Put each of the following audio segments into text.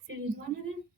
Siz bana verin.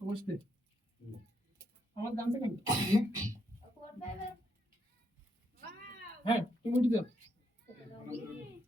বসতে আমার দাম সেখান হ্যাঁ তুমি উঠি দাও